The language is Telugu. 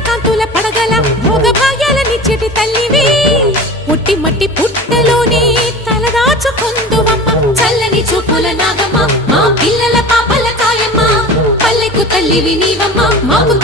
కాంతుల పడగల భోగ భాగ్యాలనిచ్చేటి తల్లివి పుట్టి మట్టి పుట్టలోనే తలదాచుకుందువమ్మ చల్లని చూపుల నాగమ్మ మా పిల్లల పాపల కాయమ్మ పల్లెకు తల్లివి నీవమ్మ మాకు